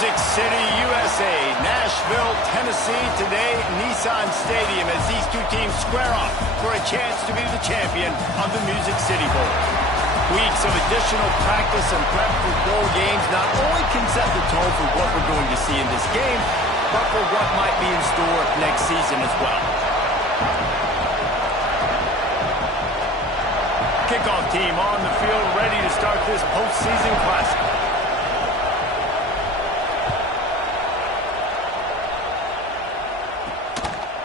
Music City, USA, Nashville, Tennessee. Today, Nissan Stadium as these two teams square off for a chance to be the champion of the Music City Bowl. Weeks of additional practice and prep for bowl games not only can set the tone for what we're going to see in this game, but for what might be in store next season as well. Kickoff team on the field ready to start this postseason classic.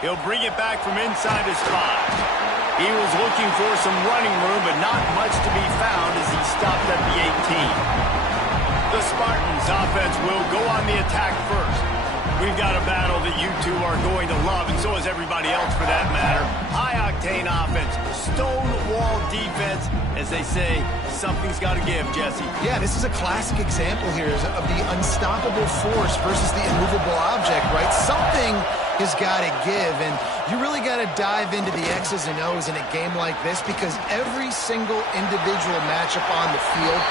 He'll bring it back from inside his 5. He was looking for some running room, but not much to be found as he stopped at the 18. The Spartans offense will go on the attack first. We've got a battle that you two are going to love, and so is everybody else for that matter. High-octane offense, stone-wall defense. As they say, something's got to give, Jesse. Yeah, this is a classic example here of the unstoppable force versus the immovable object, right? Something has got to give, and you really got to dive into the X's and O's in a game like this because every single individual matchup on the field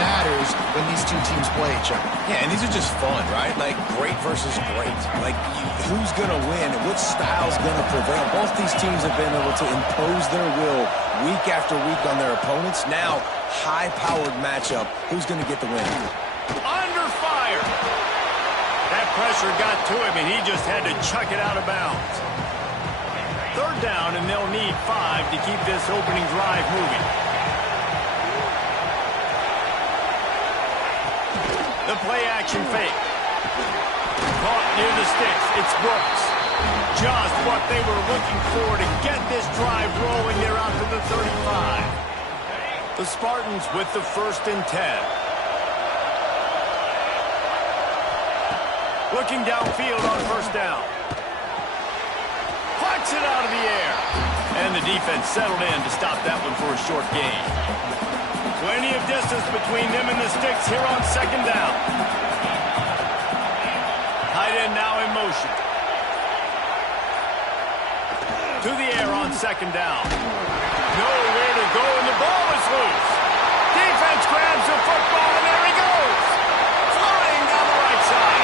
matters when these two teams play each other. Yeah, and these are just fun, right? Like great versus great. Like who's going to win and which style's going to prevail. Both these teams have been able to impose their will week after week on their opponents. Now, high-powered matchup. Who's going to get the win? Under fire! That pressure got to him, and he just had to chuck it out of bounds. Third down, and they'll need 5 to keep this opening drive moving. The play-action fake. Caught near the sticks. It's Brooks. Just what they were looking for to get this drive rolling. They're out to the 35. The Spartans with the 1st and 10. Looking downfield on 1st down. Plucks it out of the air. And the defense settled in to stop that one for a short gain. Plenty of distance between them and the sticks here on 2nd down. Tight end now in motion. To the air on 2nd down. Nowhere to go, and the ball is loose. Defense grabs the football, and there he goes. Flying down the right side.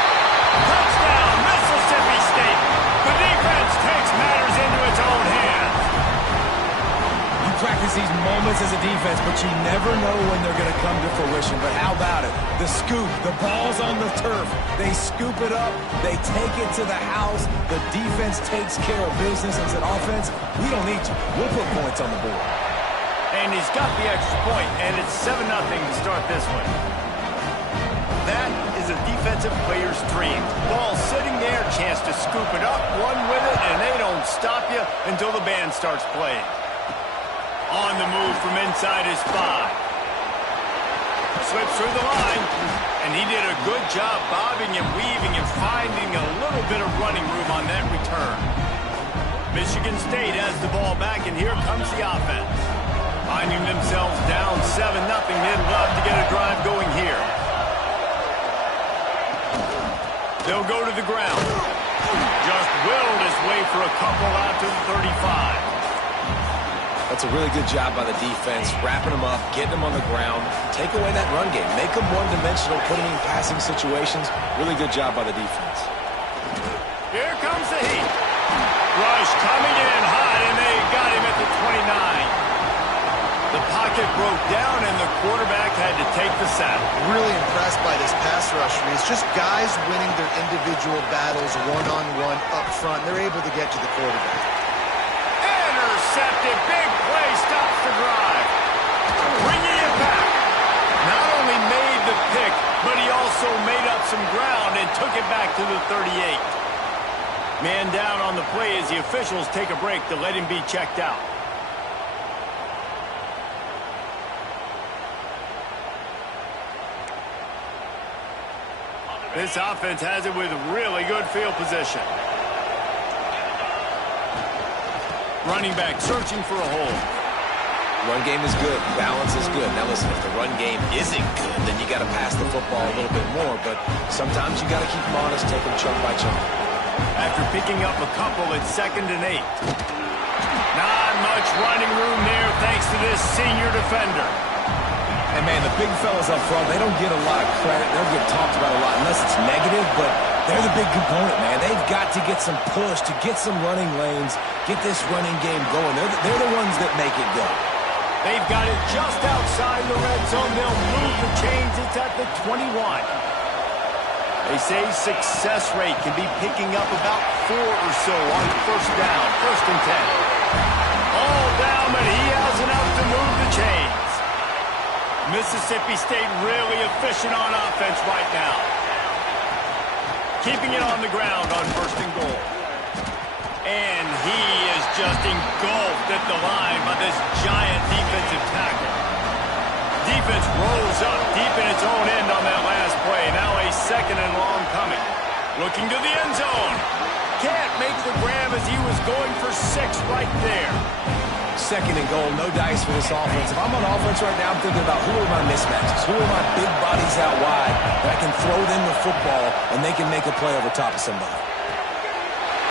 Touchdown, Mississippi State. The defense takes matters into its own hands. You practice these moments as a defense, but you never know when they're going to come to fruition. But how about it? The scoop, the ball's on the turf. They scoop it up. They take it to the house. The defense takes care of business and said, offense, we don't need you. We'll put points on the board. And he's got the extra point, and it's 7-0 to start this one. That is a defensive player's dream. Ball sitting there, chance to scoop it up, run with it, and they don't stop you until the band starts playing. On the move from inside his 5. Slips through the line, and he did a good job bobbing and weaving and finding a little bit of running room on that return. Michigan State has the ball back, and here comes the offense. Finding themselves down 7-0, they'd love to get a drive going here. They'll go to the ground. Just willed his way for a couple out to the 35. That's a really good job by the defense, wrapping them up, getting them on the ground, take away that run game, make them one-dimensional, put them in passing situations. Really good job by the defense. Here comes the heat. Rush coming in hot, and they got him at the 29. The pocket broke down, and the quarterback had to take the sack. Really impressed by this pass rush, Reese. Just guys winning their individual battles one-on-one up front. They're able to get to the quarterback. Intercepted. Big play stops the drive. Bringing it back. Not only made the pick, but he also made up some ground and took it back to the 38. Man down on the play as the officials take a break to let him be checked out. This offense has it with really good field position. Running back searching for a hole. Run game is good. Balance is good. Now listen, if the run game isn't good, then you got to pass the football a little bit more. But sometimes you got to keep them honest, take them chunk by chunk. After picking up a couple, it's 2nd and 8. Not much running room there thanks to this senior defender. And, man, the big fellas up front, they don't get a lot of credit. They don't get talked about a lot unless it's negative, but they're the big component, man. They've got to get some push, to get some running lanes, get this running game going. They're the ones that make it go. They've got it just outside the red zone. They'll move the chains. It's at the 21. They say success rate can be picking up about 4 or so on first down, 1st and 10. All down, but he has enough to move the chains. Mississippi State really efficient on offense right now. Keeping it on the ground on 1st and goal. And he is just engulfed at the line by this giant defensive tackle. Defense rolls up deep in its own end on that last play. Now a 2nd and long coming. Looking to the end zone. Can't make the grab as he was going for 6 right there. 2nd and goal, no dice for this offense. If I'm on offense right now, I'm thinking about who are my mismatches? Who are my big bodies out wide that I can throw them the football and they can make a play over top of somebody.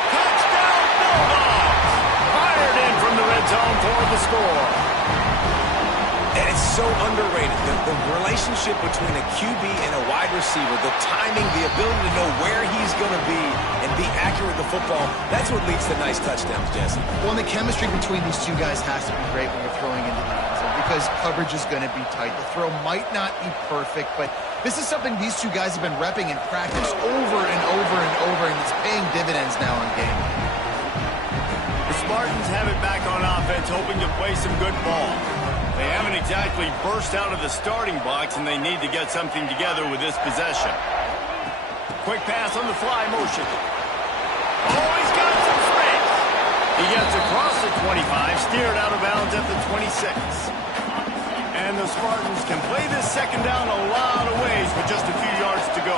Touchdown Bulldogs! Fired in from the red zone for the score. And it's so underrated. The relationship between a QB and a wide receiver, the timing, the ability to know where he's going to be and be accurate with the football, that's what leads to nice touchdowns, Jesse. Well, and the chemistry between these two guys has to be great when you're throwing into the end zone because coverage is going to be tight. The throw might not be perfect, but this is something these two guys have been repping in practice over and over and over, and it's paying dividends now in game. The Spartans have it back on offense, hoping to play some good ball. They haven't exactly burst out of the starting blocks, and they need to get something together with this possession. Quick pass on the fly motion. Oh, he's got some space. He gets across the 25, steered out of bounds at the 26. And the Spartans can play this 2nd down a lot of ways with just a few yards to go.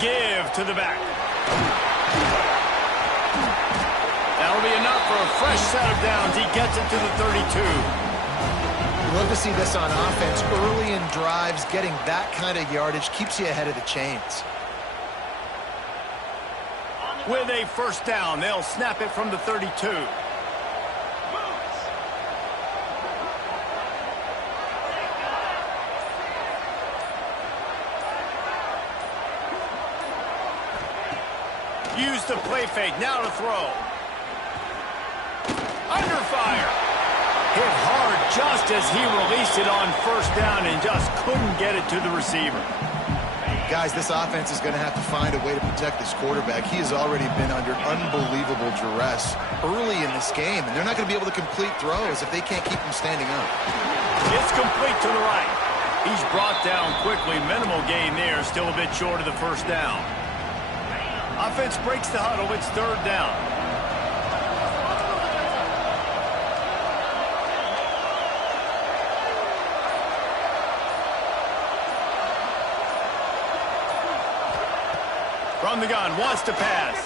Give to the back. That'll be enough for a fresh set of downs. He gets it to the 32. You love to see this on offense. Early in drives, getting that kind of yardage keeps you ahead of the chains. With a 1st down, they'll snap it from the 32. Use the play fake, now to throw. Under fire. Hit hard just as he released it on 1st down and just couldn't get it to the receiver. Guys, this offense is going to have to find a way to protect this quarterback. He has already been under unbelievable duress early in this game, and they're not going to be able to complete throws if they can't keep him standing up. It's complete to the right. He's brought down quickly. Minimal gain there, still a bit short of the 1st down. Offense breaks the huddle. It's 3rd down. From the gun, wants to pass.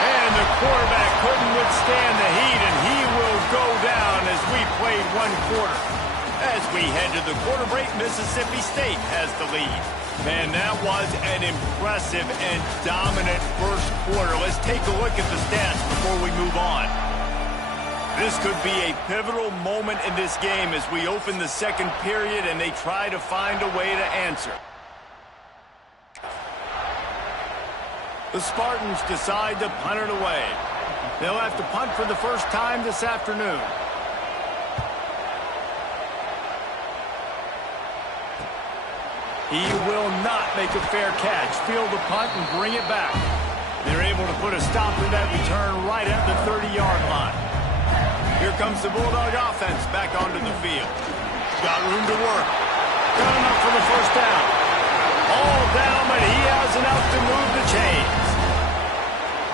And the quarterback couldn't withstand the heat, and he will go down as we played 1 quarter. As we head to the quarter break, Mississippi State has the lead. Man, that was an impressive and dominant 1st quarter. Let's take a look at the stats before we move on. This could be a pivotal moment in this game as we open the 2nd period and they try to find a way to answer. The Spartans decide to punt it away. They'll have to punt for the 1st time this afternoon. He will not make a fair catch. Field the punt and bring it back. They're able to put a stop to that return right at the 30-yard line. Here comes the Bulldog offense back onto the field. Got room to work. Got enough for the 1st down. All down, but he has enough to move the chains.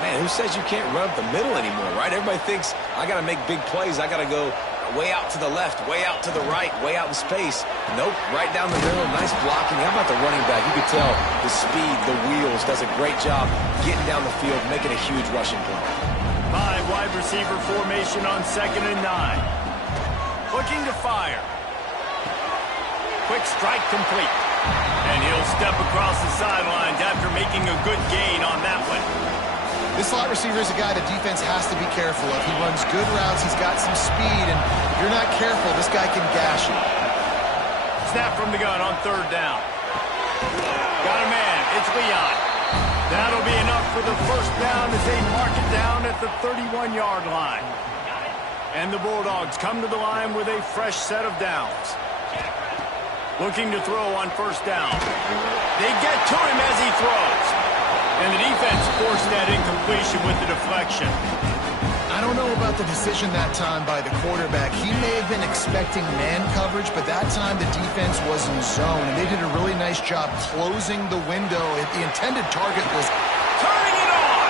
Man, who says you can't run up the middle anymore, right? Everybody thinks, I got to make big plays. I got to go way out to the left, way out to the right, way out in space. Nope, right down the middle, nice blocking. How about the running back? You can tell the speed, the wheels, does a great job getting down the field, making a huge rushing play. 5 wide receiver formation on 2nd and 9. Looking to fire. Quick strike complete. And he'll step across the sidelines after making a good gain on that one. This slot receiver is a guy the defense has to be careful of. He runs good routes. He's got some speed, and if you're not careful, this guy can gash you. Snap from the gun on third down. Got a man. It's Leon. That'll be enough for the first down as they mark it down at the 31-yard line. And the Bulldogs come to the line with a fresh set of downs. Looking to throw on first down. They get to him as he throws. And the defense forced that incompletion with the deflection. I don't know about the decision that time by the quarterback. He may have been expecting man coverage, but that time the defense was in zone, and they did a really nice job closing the window. The intended target was turning it on.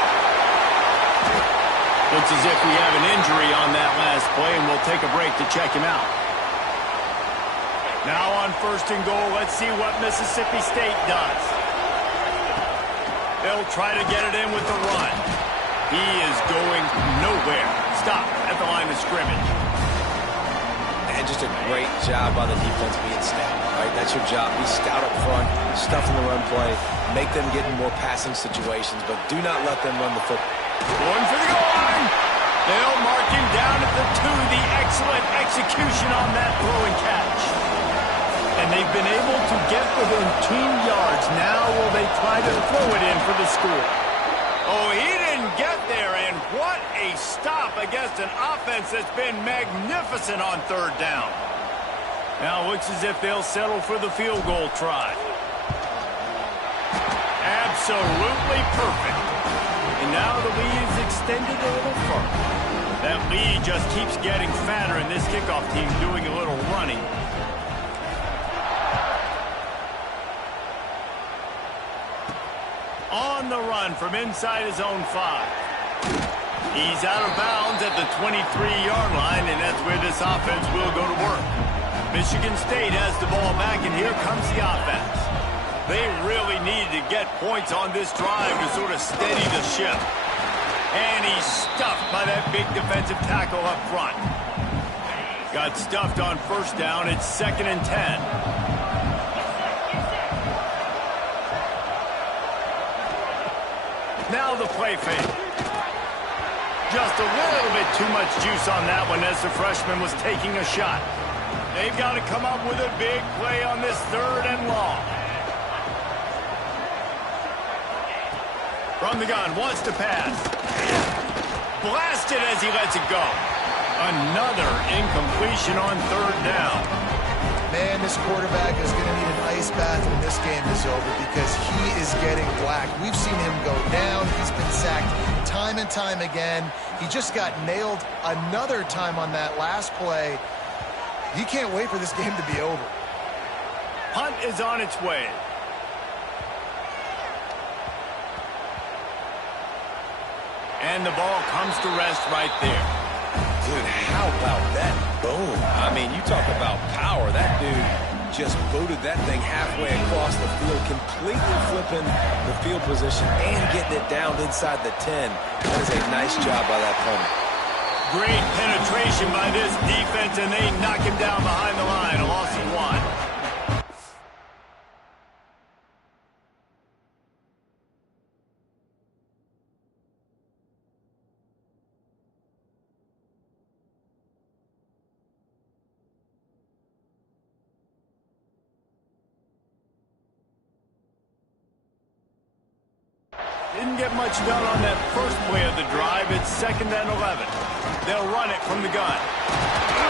Looks as if we have an injury on that last play, and we'll take a break to check him out. Now on first and goal, let's see what Mississippi State does. They'll try to get it in with the run. He is going nowhere. Stop at the line of scrimmage. And just a great job by the defense being stout. Right? That's your job. Be stout up front, stuff in the run play, make them get in more passing situations, but do not let them run the football. Going for the goal line. They'll mark him down at the 2. The excellent execution on that throw and catch. And they've been able to get within 2 yards. Now will they try to throw it in for the score? Oh, he didn't get there, and what a stop against an offense that's been magnificent on third down. Now it looks as if they'll settle for the field goal try. Absolutely perfect. And now the lead is extended a little further. That lead just keeps getting fatter, and this kickoff team doing a little running. On the run from inside his own 5. He's out of bounds at the 23-yard line, and that's where this offense will go to work. Michigan State has the ball back, and here comes the offense. They really needed to get points on this drive to sort of steady the ship. And he's stuffed by that big defensive tackle up front. Got stuffed on first down. It's 2nd and 10. Now the play fake. Just a little bit too much juice on that one as the freshman was taking a shot. They've got to come up with a big play on this 3rd and long. From the gun, wants to pass. Blasted as he lets it go. Another incompletion on 3rd down. Man, this quarterback is going to need an ice bath when this game is over because he is getting whacked. We've seen him go down. He's been sacked time and time again. He just got nailed another time on that last play. He can't wait for this game to be over. Punt is on its way. And the ball comes to rest right there. Dude, how about that boom? I mean, you talk about power. That dude just booted that thing halfway across the field, completely flipping the field position and getting it down inside the 10. That is a nice job by that punter. Great penetration by this defense, and they knock him down behind the line. A loss of 1. Didn't get much done on that first play of the drive. It's 2nd and 11. They'll run it from the gun.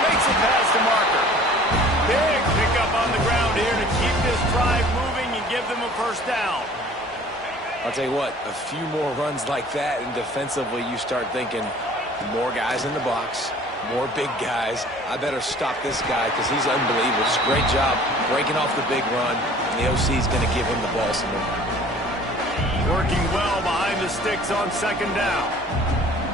Makes it past the marker. Big pickup on the ground here to keep this drive moving and give them a first down. I'll tell you what, a few more runs like that, and defensively you start thinking more guys in the box, more big guys. I better stop this guy because he's unbelievable. Just a great job breaking off the big run, and the OC is going to give him the ball some more. Working well behind the sticks on 2nd down.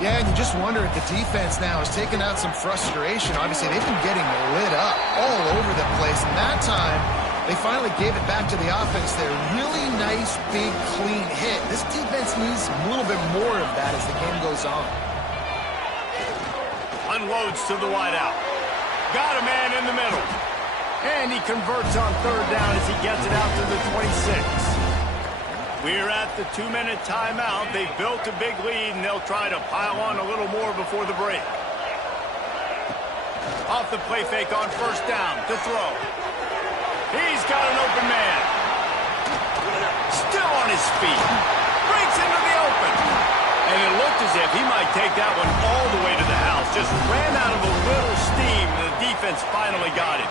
Yeah, and you just wonder if the defense now is taking out some frustration. Obviously, they've been getting lit up all over the place. And that time, they finally gave it back to the offense there. Really nice, big, clean hit. This defense needs a little bit more of that as the game goes on. Unloads to the wideout. Got a man in the middle. And he converts on 3rd down as he gets it out to the 26. We're at the 2-minute timeout. They've built a big lead, and they'll try to pile on a little more before the break. Off the play fake on first down to throw. He's got an open man. Still on his feet. Breaks into the open. And it looked as if he might take that one all the way to the house. Just ran out of a little steam. The defense finally got it.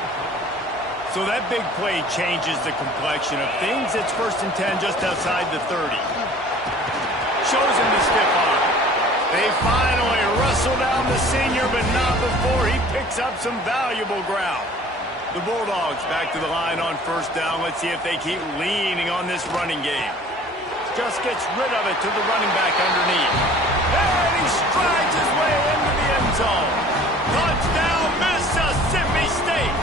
So that big play changes the complexion of things. It's 1st and 10 just outside the 30. Shows him the stiff arm. They finally wrestle down the senior, but not before he picks up some valuable ground. The Bulldogs back to the line on first down. Let's see if they keep leaning on this running game. Just gets rid of it to the running back underneath. And he strides his way into the end zone. Touchdown, Mississippi State.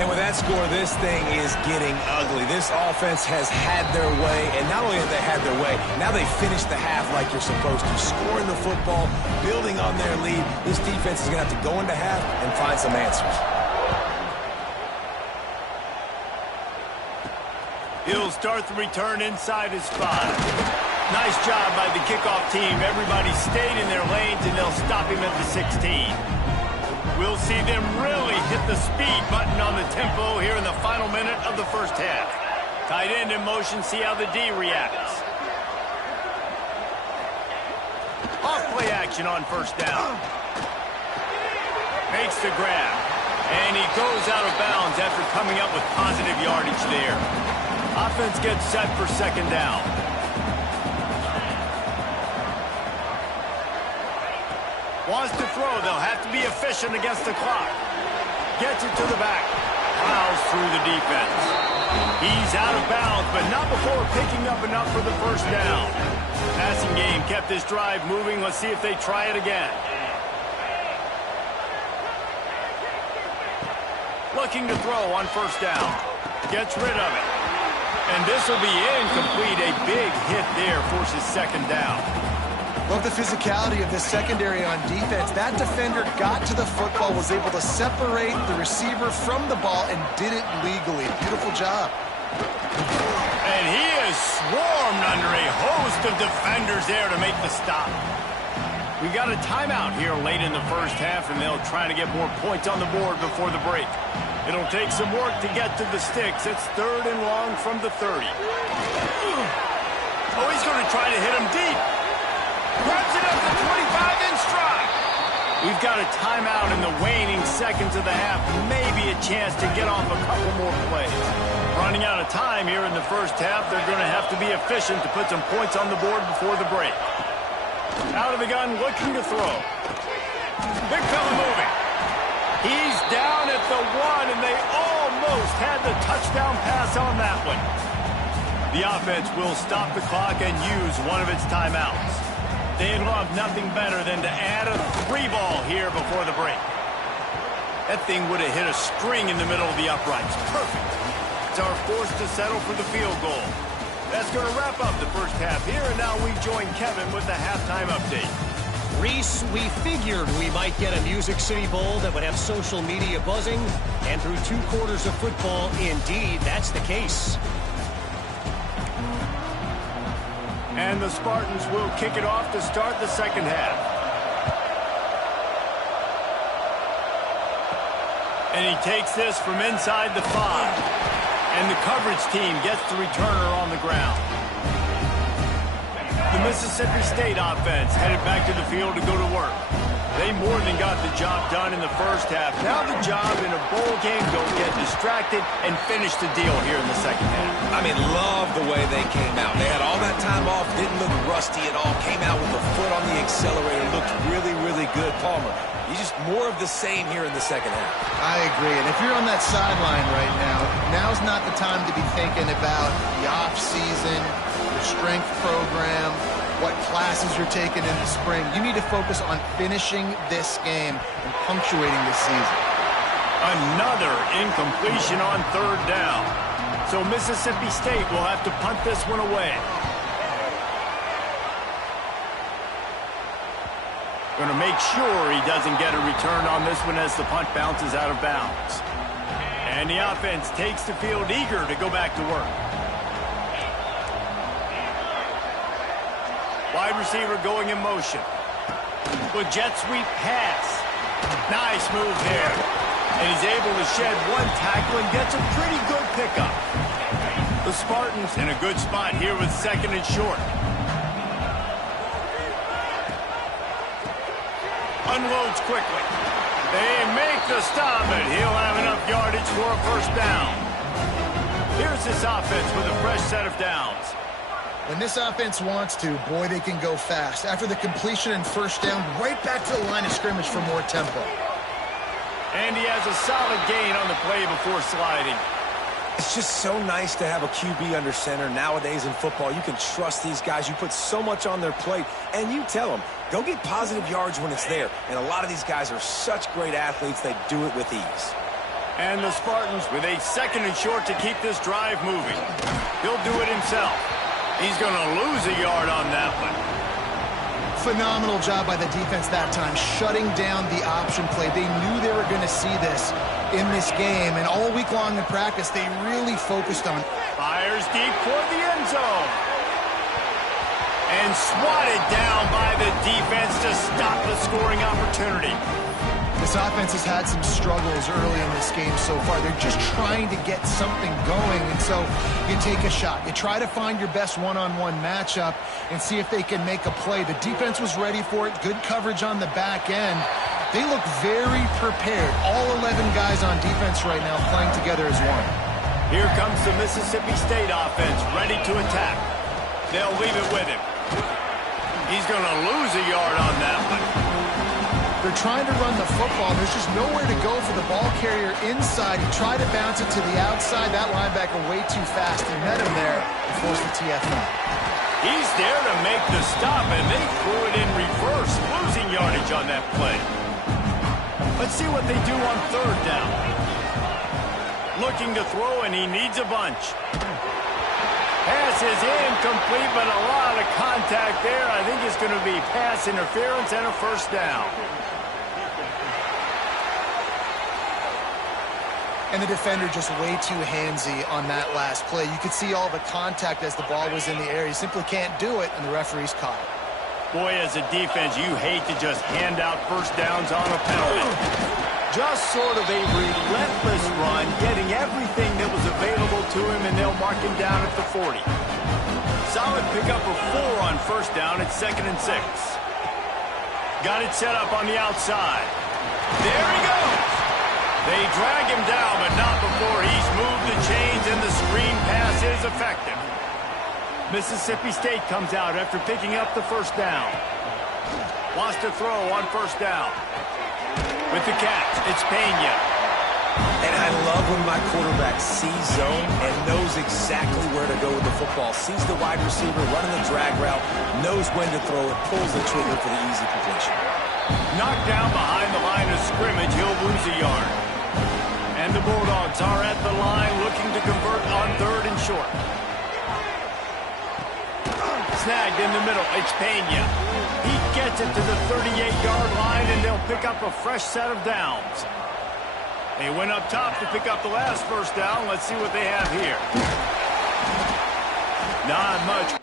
And with that score, this thing is getting ugly. This offense has had their way, and not only have they had their way, now they finish the half like you're supposed to. Scoring the football, building on their lead. This defense is going to have to go into half and find some answers. He'll start the return inside his 5. Nice job by the kickoff team. Everybody stayed in their lanes, and they'll stop him at the 16. We'll see them really hit the speed button on the tempo here in the final minute of the first half. Tight end in motion, see how the D reacts. Off play action on first down. Makes the grab. And he goes out of bounds after coming up with positive yardage there. Offense gets set for second down. Wants to throw. They'll have to be efficient against the clock. Gets it to the back. Plows through the defense. He's out of bounds, but not before picking up enough for the first down. Passing game kept this drive moving. Let's see if they try it again. Looking to throw on first down. Gets rid of it. And this will be incomplete. A big hit there forces second down. Love the physicality of this secondary on defense. That defender got to the football, was able to separate the receiver from the ball, and did it legally. Beautiful job. And he is swarmed under a host of defenders there to make the stop. We got a timeout here late in the first half, and they'll try to get more points on the board before the break. It'll take some work to get to the sticks. It's 3rd and long from the 30. Oh, he's going to try to hit him deep. Grabs it up to 25 in stride. We've got a timeout in the waning seconds of the half. Maybe a chance to get off a couple more plays. Running out of time here in the first half. They're going to have to be efficient to put some points on the board before the break. Out of the gun, looking to throw. Big fella moving. He's down at the 1, and they almost had the touchdown pass on that one. The offense will stop the clock and use one of its timeouts. They'd love nothing better than to add a 3 ball here before the break. That thing would have hit a string in the middle of the uprights. Perfect. It's our forced to settle for the field goal. That's going to wrap up the first half here, and now we join Kevin with the halftime update. Reese, we figured we might get a Music City Bowl that would have social media buzzing, and through 2 quarters of football, indeed, that's the case. And the Spartans will kick it off to start the second half. And he takes this from inside the 5. And the coverage team gets the returner on the ground. The Mississippi State offense headed back to the field to go to work. They more than got the job done in the first half. Now the job in a bowl game, don't get distracted and finish the deal here in the second half. I mean, love the way they came out. They had all that time off, didn't look rusty at all, came out with the foot on the accelerator, looked really, really good. Palmer, he's just more of the same here in the second half. I agree, and if you're on that sideline right now, now's not the time to be thinking about the off-season, your strength program, what classes you're taking in the spring. You need to focus on finishing this game and punctuating this season. Another incompletion on 3rd down. So Mississippi State will have to punt this one away. Going to make sure he doesn't get a return on this one as the punt bounces out of bounds. And the offense takes the field eager to go back to work. Wide receiver going in motion. With jet sweep pass. Nice move there. And he's able to shed one tackle and gets a pretty good pickup. The Spartans in a good spot here with second and short. Unloads quickly. They make the stop, and he'll have enough yardage for a first down. Here's this offense with a fresh set of downs. When this offense wants to, boy, they can go fast. After the completion and first down, right back to the line of scrimmage for more tempo. And he has a solid gain on the play before sliding. It's just so nice to have a QB under center. Nowadays in football, you can trust these guys. You put so much on their plate, and you tell them, go get positive yards when it's there. And a lot of these guys are such great athletes, they do it with ease. And the Spartans with a second and short to keep this drive moving. He'll do it himself. He's going to lose a yard on that one. Phenomenal job by the defense that time, shutting down the option play. They knew they were going to see this in this game, and all week long in practice, they really focused on. Fires deep toward the end zone. And swatted down by the defense to stop the scoring opportunity. This offense has had some struggles early in this game so far. They're just trying to get something going, and so you take a shot. You try to find your best one-on-one matchup and see if they can make a play. The defense was ready for it. Good coverage on the back end. They look very prepared. All 11 guys on defense right now playing together as one. Here comes the Mississippi State offense, ready to attack. They'll leave it with him. He's going to lose a yard on that one. They're trying to run the football. There's just nowhere to go for the ball carrier inside. He tried to bounce it to the outside. That linebacker way too fast. He met him there and forced the TFL. He's there to make the stop, and they threw it in reverse, losing yardage on that play. Let's see what they do on third down. Looking to throw, and he needs a bunch. Pass is incomplete, but a lot of contact there. I think it's going to be pass interference and a first down. And the defender just way too handsy on that last play. You could see all the contact as the ball was in the air. He simply can't do it, and the referee's caught it. Boy, as a defense, you hate to just hand out first downs on a penalty. Just sort of a relentless run, getting everything that was available to him, and they'll mark him down at the 40. Solid pickup of 4 on first down at 2nd and 6. Got it set up on the outside. There he goes! They drag him down, but not before he's moved the chains, and the screen pass is effective. Mississippi State comes out after picking up the first down. Wants to throw on first down. With the catch, it's Pena. And I love when my quarterback sees zone and knows exactly where to go with the football. Sees the wide receiver running the drag route, knows when to throw it, pulls the trigger for the easy completion. Knocked down behind the line of scrimmage, he'll lose a yard. And the Bulldogs are at the line looking to convert on third and short. Snagged in the middle, it's Pena. He gets it to the 38-yard line, and they'll pick up a fresh set of downs. They went up top to pick up the last first down. Let's see what they have here. Not much.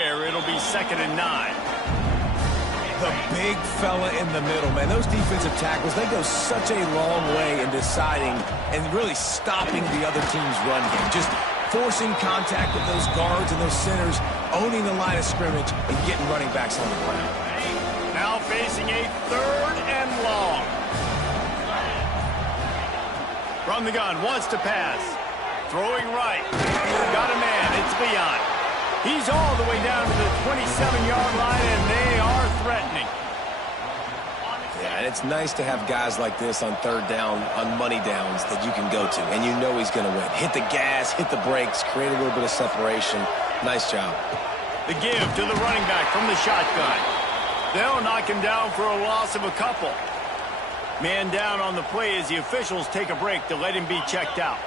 It'll be 2nd and 9. The big fella in the middle, man. Those defensive tackles, they go such a long way in deciding and really stopping the other team's run game. Just forcing contact with those guards and those centers, owning the line of scrimmage, and getting running backs on the ground. Now facing a 3rd and long. From the gun, wants to pass. Throwing right. Got a man, it's Leon. He's all the way down to the 27-yard line, and they are threatening. Yeah, and it's nice to have guys like this on third down, on money downs that you can go to, and you know he's going to win. Hit the gas, hit the brakes, create a little bit of separation. Nice job. The give to the running back from the shotgun. They'll knock him down for a loss of a couple. Man down on the play as the officials take a break to let him be checked out.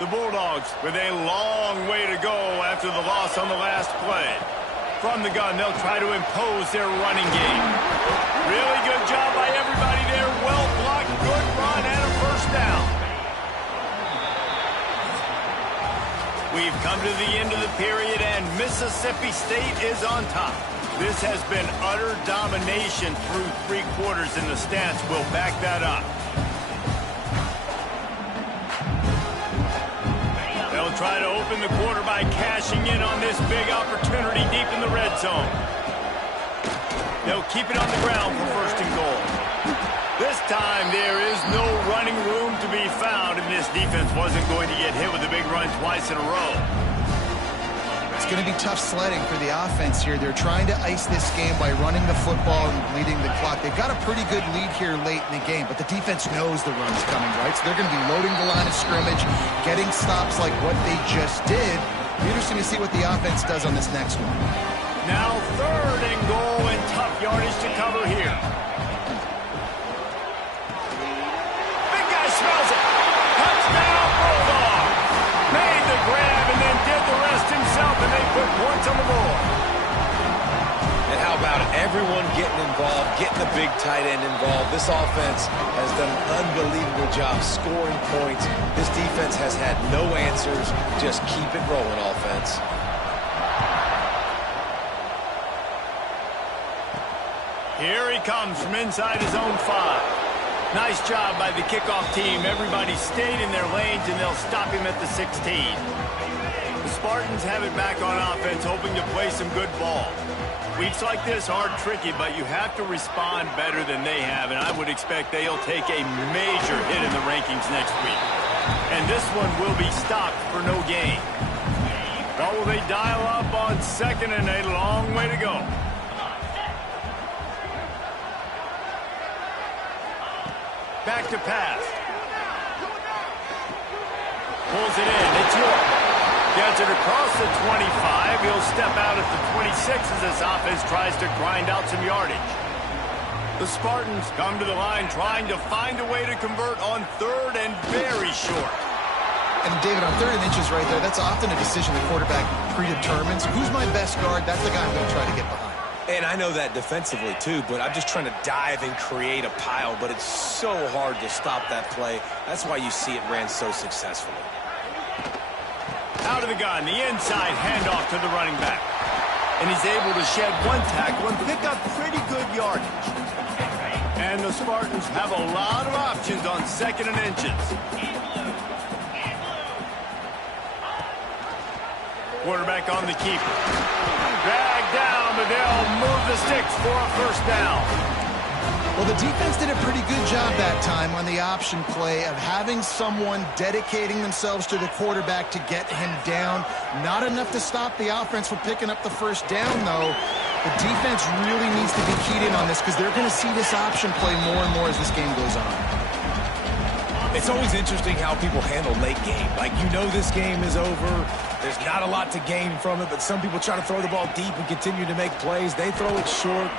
The Bulldogs with a long way to go after the loss on the last play. From the gun, they'll try to impose their running game. Really good job by everybody there. Well blocked, good run, and a first down. We've come to the end of the period, and Mississippi State is on top. This has been utter domination through 3 quarters, and the stats will back that up. They'll try to open the quarter by cashing in on this big opportunity deep in the red zone. They'll keep it on the ground for first and goal. This time there is no running room to be found, and this defense wasn't going to get hit with a big run twice in a row. It's going to be tough sledding for the offense here. They're trying to ice this game by running the football and bleeding the clock. They've got a pretty good lead here late in the game, but the defense knows the run's coming, right? So they're going to be loading the line of scrimmage, getting stops like what they just did. It'll be interesting to see what the offense does on this next one. Now 3rd and goal and tough yardage to cover here. Big guy smells it. Touchdown, Bulldog. Made the grab and then did the rest himself, and they put points on the board. And how about it? Everyone getting involved, getting the big tight end involved. This offense has done an unbelievable job scoring points. This defense has had no answers. Just keep it rolling, offense. Here he comes from inside his own 5. Nice job by the kickoff team. Everybody stayed in their lanes, and they'll stop him at the 16. The Spartans have it back on offense, hoping to play some good ball. Weeks like this are tricky, but you have to respond better than they have, and I would expect they'll take a major hit in the rankings next week. And this one will be stopped for no gain. Or will they dial up on 2nd and a long way to go? Back to pass. Pulls it in. It's York. Gets it across the 25. He'll step out at the 26 as this offense tries to grind out some yardage. The Spartans come to the line trying to find a way to convert on 3rd and very short. And David, on 3rd and inches right there, that's often a decision the quarterback predetermines. Who's my best guard? That's the guy I'm going to try to get behind. And I know that defensively, too, but I'm just trying to dive and create a pile, but it's so hard to stop that play. That's why you see it ran so successfully. Out of the gun, the inside handoff to the running back. And he's able to shed 1 tackle and pick up pretty good yardage. And the Spartans have a lot of options on 2nd and inches. Quarterback on the keeper. Dragged down, but they'll move the sticks for a first down. Well, the defense did a pretty good job that time on the option play of having someone dedicating themselves to the quarterback to get him down. Not enough to stop the offense from picking up the first down, though. The defense really needs to be keyed in on this because they're going to see this option play more and more as this game goes on. It's always interesting how people handle late game. Like, you know this game is over. There's not a lot to gain from it, but some people try to throw the ball deep and continue to make plays. They throw it short.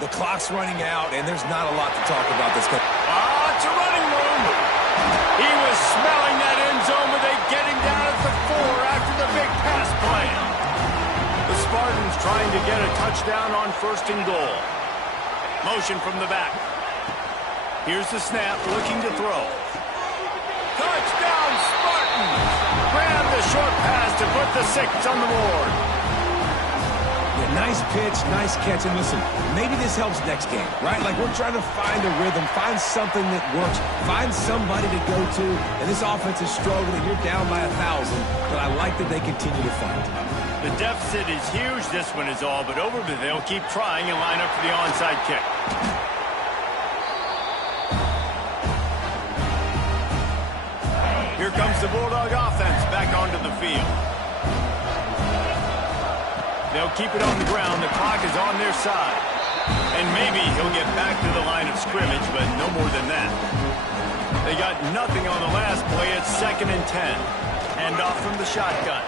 The clock's running out, and there's not a lot to talk about this game. It's a running room. He was smelling that end zone, but they get him down at the 4 after the big pass play. The Spartans trying to get a touchdown on 1st and goal. Motion from the back. Here's the snap, looking to throw. Touchdown, Spartans! Grab the short pass to put the 6 on the board. Yeah, nice pitch, nice catch. And listen, maybe this helps next game, right? Like, we're trying to find a rhythm, find something that works, find somebody to go to. And this offense is struggling. You're down by 1,000, but I like that they continue to fight. The deficit is huge. This one is all but over, but they'll keep trying and line up for the onside kick. Here comes the Bulldog offense back onto the field. They'll keep it on the ground. The clock is on their side. And maybe he'll get back to the line of scrimmage, but no more than that. They got nothing on the last play. It's 2nd and 10. Hand off from the shotgun.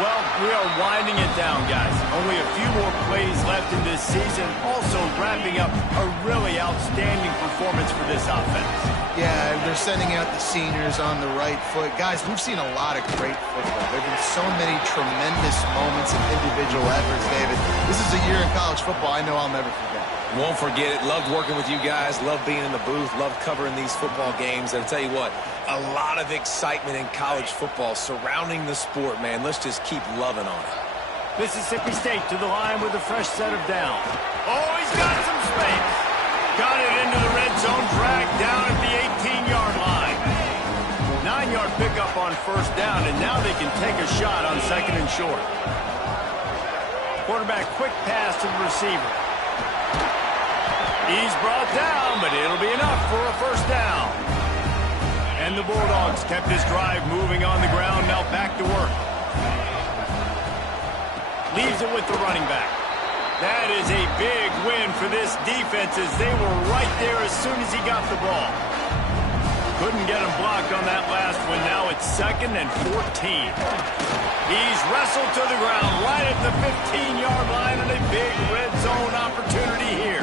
Well, we are winding it down, guys. Only a few more plays left in this season. Also wrapping up a really outstanding performance for this offense. Yeah, they're sending out the seniors on the right foot. Guys, we've seen a lot of great football. There have been so many tremendous moments and individual efforts, David. This is a year in college football I know I'll never forget. Won't forget it. Loved working with you guys. Loved being in the booth. Loved covering these football games. And I'll tell you what, a lot of excitement in college football surrounding the sport, man. Let's just keep loving on it. Mississippi State to the line with a fresh set of down. Oh, he's got some space. Got it into the red zone, dragged down at the 18-yard line. 9-yard pickup on first down, and now they can take a shot on second and short. Quarterback quick pass to the receiver. He's brought down, but it'll be enough for a first down. And the Bulldogs kept this drive moving on the ground, now back to work. Leaves it with the running back. That is a big win for this defense as they were right there as soon as he got the ball. Couldn't get him blocked on that last one. Now it's 2nd and 14. He's wrestled to the ground right at the 15-yard line and a big red zone opportunity here.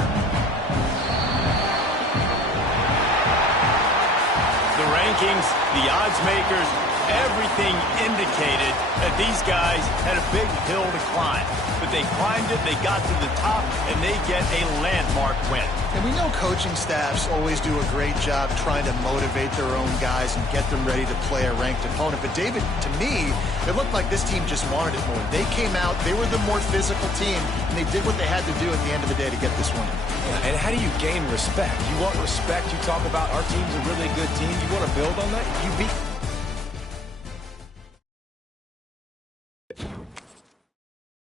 The rankings, the odds makers, everything indicated that these guys had a big hill to climb. But they climbed it, they got to the top, and they get a landmark win. And we know coaching staffs always do a great job trying to motivate their own guys and get them ready to play a ranked opponent. But, David, to me, it looked like this team just wanted it more. They came out, they were the more physical team, and they did what they had to do at the end of the day to get this win. Yeah, and how do you gain respect? You want respect, you talk about our team's a really good team. You want to build on that? You beat